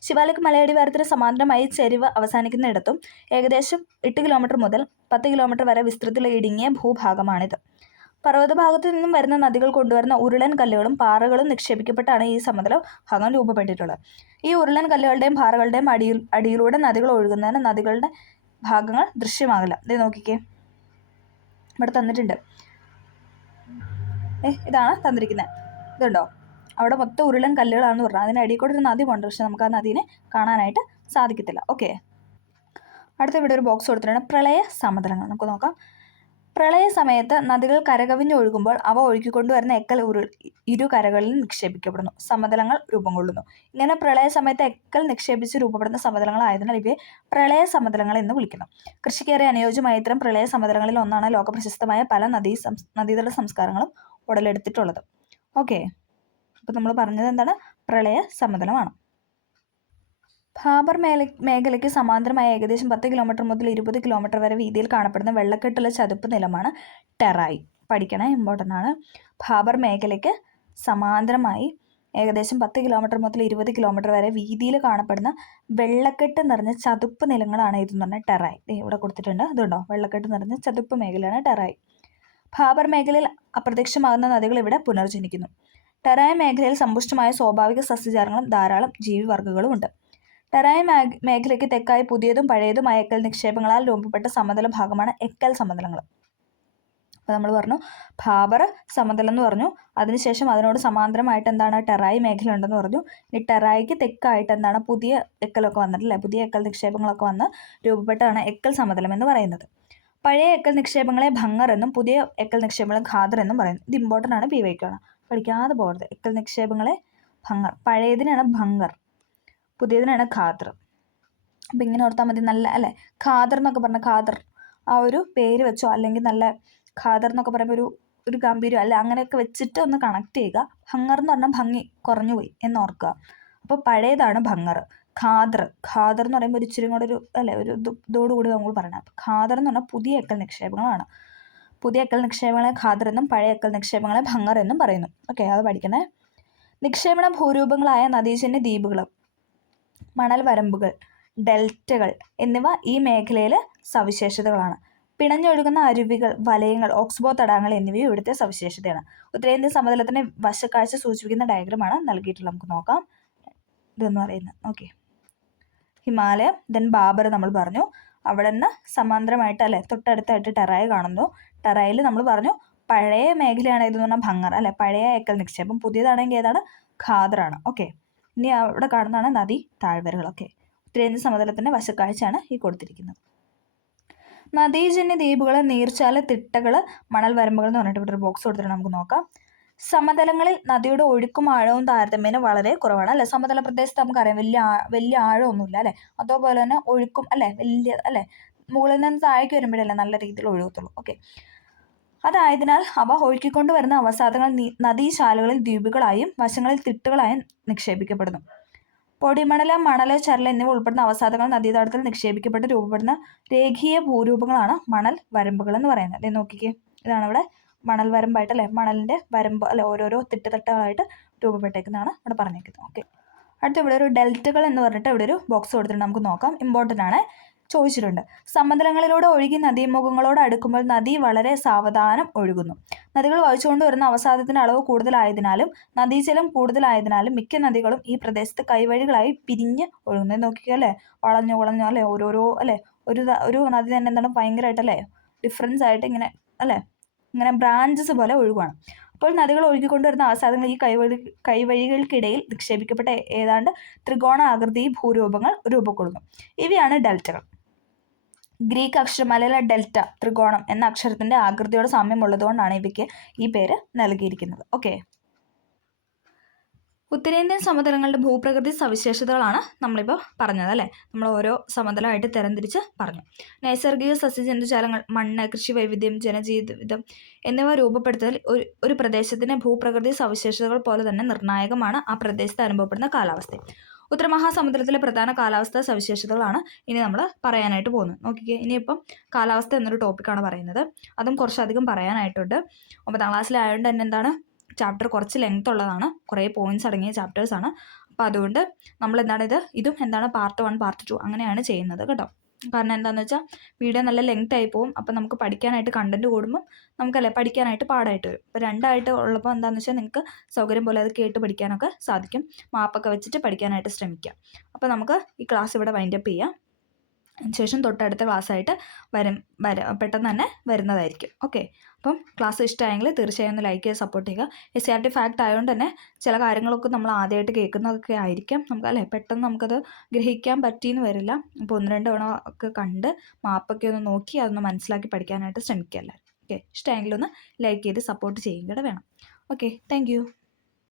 ശിവാലിക് മലയടിവാരത്തിന് സമാന്തരമായി ചെരിവ് അവസാനിക്കുന്നിടത്തും ഏകദേശം 8 കിലോമീറ്റർ മുതൽ 10 കിലോമീറ്റർ വരെ വിസ്തൃതിയുള്ള ഇടുങ്ങിയ ഭൂഭാഗമാണിത്. പർവ്വതഭാഗത്തു നിന്നും വരുന്ന നദികൾ കൊണ്ടുവരുന്ന ഉരുളൻ കല്ലുകളും പാറകളും നിക്ഷേപിക്കപ്പെട്ടാണ് ഈ സമതല ഭാഗം രൂപപ്പെട്ടിട്ടുള്ളത്. ഈ ഉരുളൻ കല്ലുകളുടെയും പാറകളുടെയും അടിയിലൂടെ നദികൾ ഒഴുകുന്നതിന് നദികളുടെ ഭാഗങ്ങൾ ദൃശ്യമാകില്ല. ഇത് നോക്കിക്കേ, ഇവിടെ തന്നിട്ടുണ്ട്. ഇതാണ് തന്നിരിക്കുന്നത്. ഇതുണ്ടോ, അവിടെ മൊത്തം ഉരുളൻ കല്ലുകളാണെന്ന് പറഞ്ഞാൽ അതിനടിയിൽ കൂടെ ഒരു നദി പോകണ്ട, പക്ഷെ നമുക്ക് ആ നദീനെ കാണാനായിട്ട് സാധിക്കത്തില്ല. ഓക്കെ, അടുത്ത ഇവിടെ ഒരു ബോക്സ് കൊടുത്തിട്ടുണ്ട്. പ്രളയ സമതലങ്ങൾ നമുക്ക് നോക്കാം. പ്രളയ സമയത്ത് നദികൾ കരകവിഞ്ഞൊഴുകുമ്പോൾ അവ ഒഴുക്കിക്കൊണ്ടുവരുന്ന എക്കൽ ഇരു കരകളിൽ നിക്ഷേപിക്കപ്പെടുന്നു. സമതലങ്ങൾ രൂപം കൊള്ളുന്നു. ഇങ്ങനെ പ്രളയ സമയത്ത് എക്കൽ നിക്ഷേപിച്ച് രൂപപ്പെടുന്ന സമതലങ്ങളായതിനാൽ ഇവയെ പ്രളയ സമതലങ്ങൾ എന്ന് വിളിക്കുന്നു. കൃഷിക്കേറെ അനുയോജ്യമായ ഇത്തരം പ്രളയ സമതലങ്ങളിൽ ഒന്നാണ് ലോകപ്രശസ്തമായ പല നദീതട സംസ്കാരങ്ങളും ഉടലെടുത്തിട്ടുള്ളത്. ഓക്കെ, അപ്പോൾ നമ്മൾ പറഞ്ഞത് എന്താണ്, പ്രളയ സമതലമാണ്. ഭാബർ മേഖലയ്ക്ക് സമാന്തരമായ ഏകദേശം 10 കിലോമീറ്റർ മുതൽ 20 കിലോമീറ്റർ വരെ വീതിയിൽ കാണപ്പെടുന്ന വെള്ളക്കെട്ടുള്ള ചതുപ്പ് നിലമാണ് ടെറായി. പഠിക്കണേ, ഇമ്പോർട്ടൻ്റ് ആണ്. ഭാബർ മേഖലയ്ക്ക് സമാന്തരമായി ഏകദേശം 10 കിലോമീറ്റർ മുതൽ 20 കിലോമീറ്റർ വരെ വീതിയിൽ കാണപ്പെടുന്ന വെള്ളക്കെട്ട് നിറഞ്ഞ ചതുപ്പ് നിലങ്ങളാണ് ഇതെന്ന് പറഞ്ഞാൽ ടെറായ്. ഇവിടെ കൊടുത്തിട്ടുണ്ട്, അതുണ്ടോ, വെള്ളക്കെട്ട് നിറഞ്ഞ ചതുപ്പ് മേഖലയാണ് ടെറായ്. ഭാബർ മേഖലയിൽ അപ്രത്യക്ഷമാകുന്ന നദികൾ ഇവിടെ പുനർജനിക്കുന്നു. ടെറായ് മേഖലയിൽ സമ്പുഷ്ടമായ സ്വാഭാവിക സസ്യജാലങ്ങളും ധാരാളം ജീവിവർഗ്ഗങ്ങളും ഉണ്ട്. ടെറായ് മേഖലയ്ക്ക് തെക്കായി പുതിയതും പഴയതുമായ എക്കൽ നിക്ഷേപങ്ങളാൽ രൂപപ്പെട്ട സമതല ഭാഗമാണ് എക്കൽ സമതലങ്ങൾ. അപ്പോൾ നമ്മൾ പറഞ്ഞു ഭാബർ സമതലം എന്ന് പറഞ്ഞു, അതിനുശേഷം അതിനോട് സമാന്തരമായിട്ട് എന്താണ് ടെറായ് മേഖല ഉണ്ടെന്ന് പറഞ്ഞു. ഈ ടെറായിക്ക് തെക്കായിട്ട് എന്താണ് പുതിയ എക്കലൊക്കെ വന്നിട്ടില്ലേ, പുതിയ എക്കൽ നിക്ഷേപങ്ങളൊക്കെ വന്ന് രൂപപ്പെട്ടതാണ് എക്കൽ സമതലം എന്ന് പറയുന്നത്. പഴയ എക്കൽ നിക്ഷേപങ്ങളെ ഭംഗർ എന്നും പുതിയ എക്കൽ നിക്ഷേപങ്ങളെ ഖാദർ എന്നും പറയുന്നു. ഇത് ഇമ്പോർട്ടൻ്റ് ആണ്, PYQ പഠിക്കാതെ പോകരുത്. എക്കൽ നിക്ഷേപങ്ങളെ ഭംഗർ, പഴയതിനാണ് ഭംഗർ, പുതിയതിനാണ് ഖാദർ. അപ്പം ഇങ്ങനെ ഓർത്താൽ മതി. നല്ല അല്ലേ, ഖാദർ എന്നൊക്കെ പറഞ്ഞാൽ ഖാദർ ആ ഒരു പേര് വെച്ചോ, അല്ലെങ്കിൽ നല്ല ഖാദർ എന്നൊക്കെ പറയുമ്പോൾ ഒരു ഗാംഭീര്യം അല്ല, അങ്ങനെയൊക്കെ വെച്ചിട്ട് ഒന്ന് കണക്ട് ചെയ്യുക. ഭംഗർ എന്ന് പറഞ്ഞാൽ ഭംഗി കുറഞ്ഞു പോയി എന്നോർക്കുക. അപ്പോൾ പഴയതാണ് ഭംഗർ. ഖാദർ എന്ന് പറയുമ്പോൾ ഒരു ഇച്ചിരി കൂടെ ഒരു അല്ലേ ഒരു ഇതോടുകൂടി നമ്മൾ പറയണം. അപ്പോൾ ഖാദർ എന്ന് പറഞ്ഞാൽ പുതിയ എക്കൽ നിക്ഷേപങ്ങളാണ്. പുതിയ എക്കൽ നിക്ഷേപങ്ങളെ ഖാദർ എന്നും പഴയ എക്കൽ നിക്ഷേപങ്ങളെ ഭംഗർ എന്നും പറയുന്നു. ഓക്കെ, അത് പഠിക്കണേ. നിക്ഷേപണ ഭൂരൂപങ്ങളായ നദീജന്യ ദ്വീപുകളും മണൽ വരമ്പുകൾ, ഡെൽറ്റകൾ എന്നിവ ഈ മേഖലയിലെ സവിശേഷതകളാണ്. പിണഞ്ഞൊഴുകുന്ന അരുവികൾ, വലയങ്ങൾ, ഓക്സ്ബോ തടാകങ്ങൾ എന്നിവയും ഇവിടുത്തെ സവിശേഷതയാണ്. ഉത്തരേന്ത്യൻ സമതലത്തിൻ്റെ വശക്കാഴ്ച സൂചിപ്പിക്കുന്ന ഡയഗ്രമാണ് നൽകിയിട്ടുള്ളത്. നമുക്ക് നോക്കാം. ഇതെന്ന് പറയുന്നത് ഓക്കെ, ഹിമാലയം, ദെൻ ബാബർ നമ്മൾ പറഞ്ഞു. അവിടെ നിന്ന് സമാന്തരമായിട്ട് അല്ലേ തൊട്ടടുത്തായിട്ട് ടെറായ് കാണുന്നു. ടെറായിൽ നമ്മൾ പറഞ്ഞു പഴയ മേഖലയാണ് ഇതെന്ന് പറഞ്ഞാൽ ഭംഗർ അല്ലെ, പഴയ എക്കൽ നിക്ഷേപം. പുതിയതാണെങ്കിൽ ഏതാണ്, ഖാദറാണ്. ഓക്കെ, ഇനി അവിടെ കാണുന്നതാണ് നദി താഴ്വരകളൊക്കെ. ഉത്തരേന്ത്യൻ സമതലത്തിൻ്റെ വശക്കാഴ്ചയാണ് ഈ കൊടുത്തിരിക്കുന്നത്. നദീജന്യ ദ്വീപുകൾ, നീർച്ചാല്, തിട്ടകൾ, മണൽ വരമ്പുകൾ എന്ന് പറഞ്ഞിട്ട് ഇവിടെ ഒരു ബോക്സ് കൊടുത്തിട്ട് നമുക്ക് നോക്കാം. സമതലങ്ങളിൽ നദിയുടെ ഒഴുക്കും ആഴവും താരതമ്യേന വളരെ കുറവാണ് അല്ലെ. സമതല പ്രദേശത്ത് നമുക്കറിയാം വലിയ ആഴമൊന്നുമില്ല അല്ലെ. അതേപോലെ തന്നെ ഒഴുക്കും അല്ലെ വലിയ അല്ലെ, മുകളിൽ നിന്ന് താഴേക്ക് വരുമ്പോഴല്ലേ നല്ല രീതിയിൽ ഒഴുകത്തുള്ളൂ. ഓക്കെ, അതായതിനാൽ അവ ഒഴുക്കിക്കൊണ്ട് വരുന്ന അവസാദങ്ങൾ നദീശാലകളിൽ ദ്വീപുകളായും വശങ്ങളിൽ തിട്ടുകളായും നിക്ഷേപിക്കപ്പെടുന്നു. പൊടിമണൽ, മണൽ, ചരൽ എന്നിവ ഉൾപ്പെടുന്ന അവസാദങ്ങൾ നദീതടത്തിൽ നിക്ഷേപിക്കപ്പെട്ട് രൂപപ്പെടുന്ന രേഖീയ ഭൂരൂപങ്ങളാണ് മണൽ വരമ്പുകൾ എന്ന് പറയുന്നത്. അല്ലേ, നോക്കിക്കേ, ഇതാണ് ഇവിടെ മണൽ വരമ്പായിട്ട് അല്ലേ, മണലിൻ്റെ വരമ്പ് അല്ലെ, ഓരോരോ തിട്ടകളായിട്ട് രൂപപ്പെട്ടേക്കുന്നതാണ് ഇവിടെ പറഞ്ഞേക്കുന്നത്. ഓക്കെ, അടുത്ത ഇവിടെ ഒരു ഡെൽറ്റകൾ എന്ന് പറഞ്ഞിട്ട് ഇവിടെ ഒരു ബോക്സ് കൊടുത്തിട്ട് നമുക്ക് നോക്കാം. ഇമ്പോർട്ടൻ്റ് ആണ്, ചോദിച്ചിട്ടുണ്ട്. സമതലങ്ങളിലൂടെ ഒഴുകി നദീമുഖങ്ങളോട് അടുക്കുമ്പോൾ നദി വളരെ സാവധാനം ഒഴുകുന്നു. നദികൾ വഹിച്ചുകൊണ്ട് വരുന്ന അവസാദത്തിൻ്റെ അളവ് കൂടുതലായതിനാലും നദീജലം കൂടുതലായതിനാലും മിക്ക നദികളും ഈ പ്രദേശത്ത് കൈവഴികളായി പിരിഞ്ഞ് ഒഴുകുന്നത്. നോക്കിക്കോ അല്ലേ, വളഞ്ഞു അല്ലേ, ഓരോരോ അല്ലേ, ഒരു നദി തന്നെ എന്താണ് ഭയങ്കരമായിട്ടല്ലേ ഡിഫറൻസ് ആയിട്ട് ഇങ്ങനെ അല്ലേ, ഇങ്ങനെ ബ്രാഞ്ചസ് പോലെ ഒഴുകുകയാണ്. അപ്പോൾ നദികൾ ഒഴുകിക്കൊണ്ടുവരുന്ന അവസാദങ്ങൾ ഈ കൈവഴികൾക്കിടയിൽ നിക്ഷേപിക്കപ്പെട്ട ഏതാണ്ട് ത്രികോണാകൃതി ഭൂരൂപങ്ങൾ രൂപക്കൊള്ളുന്നു. ഇവയാണ് ഡെൽറ്റകൾ. ഗ്രീക്ക് അക്ഷരമാലയിലെ ഡെൽറ്റ, ത്രികോണം എന്ന അക്ഷരത്തിൻ്റെ ആകൃതിയോട് സാമ്യമുള്ളതുകൊണ്ടാണ് ഇവയ്ക്ക് ഈ പേര് നൽകിയിരിക്കുന്നത്. ഓക്കെ, ഉത്തരേന്ത്യൻ സമതലങ്ങളുടെ ഭൂപ്രകൃതി സവിശേഷതകളാണ് നമ്മളിപ്പോൾ പറഞ്ഞത് അല്ലേ. നമ്മൾ ഓരോ സമതലമായിട്ട് തരംതിരിച്ച് പറഞ്ഞു. നൈസർഗിക സസ്യജന്തുജാലങ്ങൾ, മണ്ണ്, കൃഷി വൈവിധ്യം, ജനജീവിതം എന്നിവ രൂപപ്പെടുത്തൽ ഒരു പ്രദേശത്തിൻ്റെ ഭൂപ്രകൃതി സവിശേഷതകൾ പോലെ തന്നെ നിർണായകമാണ് ആ പ്രദേശത്ത് അനുഭവപ്പെടുന്ന കാലാവസ്ഥ. ഉത്തരമഹാസമുദ്രത്തിലെ പ്രധാന കാലാവസ്ഥാ സവിശേഷതകളാണ് ഇനി നമ്മൾ പറയാനായിട്ട് പോകുന്നത്. നോക്കിക്കേ, ഇനിയിപ്പം കാലാവസ്ഥ എന്നൊരു ടോപ്പിക്കാണ് പറയുന്നത്. അതും കുറച്ചധികം പറയാനായിട്ടുണ്ട്. 9ാം ക്ലാസ്സിലായതുകൊണ്ട് തന്നെ എന്താണ് ചാപ്റ്റർ കുറച്ച് ലെങ്ത് ഉള്ളതാണ്, കുറേ പോയിന്റ്സ് അടങ്ങിയ ചാപ്റ്റേഴ്സാണ്. അപ്പോൾ അതുകൊണ്ട് നമ്മൾ എന്താണ് ഇതും എന്താണ് പാർട്ട് 1 പാർട്ട് 2 അങ്ങനെയാണ് ചെയ്യുന്നത് കേട്ടോ. കാരണം എന്താണെന്ന് വെച്ചാൽ വീഡിയോ നല്ല ലെങ്ത് ആയി പോകും. അപ്പോൾ നമുക്ക് പഠിക്കാനായിട്ട് കണ്ടൻറ്റ് കൂടുമ്പോൾ നമുക്കല്ലേ പഠിക്കാനായിട്ട് പാടായിട്ട് വരും. അപ്പോൾ രണ്ടായിട്ട് ഉള്ളപ്പോൾ എന്താണെന്ന് വെച്ചാൽ നിങ്ങൾക്ക് സൗകര്യം പോലെ അത് കേട്ട് പഠിക്കാനൊക്കെ സാധിക്കും. മാപ്പൊക്കെ വെച്ചിട്ട് പഠിക്കാനായിട്ട് ശ്രമിക്കാം. അപ്പോൾ നമുക്ക് ഈ ക്ലാസ് ഇവിടെ വൈൻഡപ്പ് ചെയ്യാം. ശേഷം തൊട്ടടുത്ത ക്ലാസ്സായിട്ട് പെട്ടെന്ന് തന്നെ വരുന്നതായിരിക്കും. ഓക്കെ, അപ്പം ക്ലാസ് ഇഷ്ടമായെങ്കിൽ തീർച്ചയായും ഒന്ന് ലൈക്ക് ചെയ്ത് സപ്പോർട്ട് ചെയ്യുക. SCRT ഫാക്ട് ആയതുകൊണ്ട് തന്നെ ചില കാര്യങ്ങളൊക്കെ നമ്മൾ ആദ്യമായിട്ട് കേൾക്കുന്നതൊക്കെ ആയിരിക്കാം. നമുക്ക് അല്ലേ പെട്ടെന്ന് നമുക്കത് ഗ്രഹിക്കാൻ പറ്റിയെന്ന് വരില്ല. അപ്പോൾ 1-2 തവണ ഒക്കെ കണ്ട് മാപ്പൊക്കെ ഒന്ന് നോക്കി അതൊന്ന് മനസ്സിലാക്കി പഠിക്കാനായിട്ട് ശ്രമിക്കുക എല്ലാവരും. ഓക്കെ, ഇഷ്ടമായെങ്കിൽ ഒന്ന് ലൈക്ക് ചെയ്ത് സപ്പോർട്ട് ചെയ്യുക വേണം. Okay, thank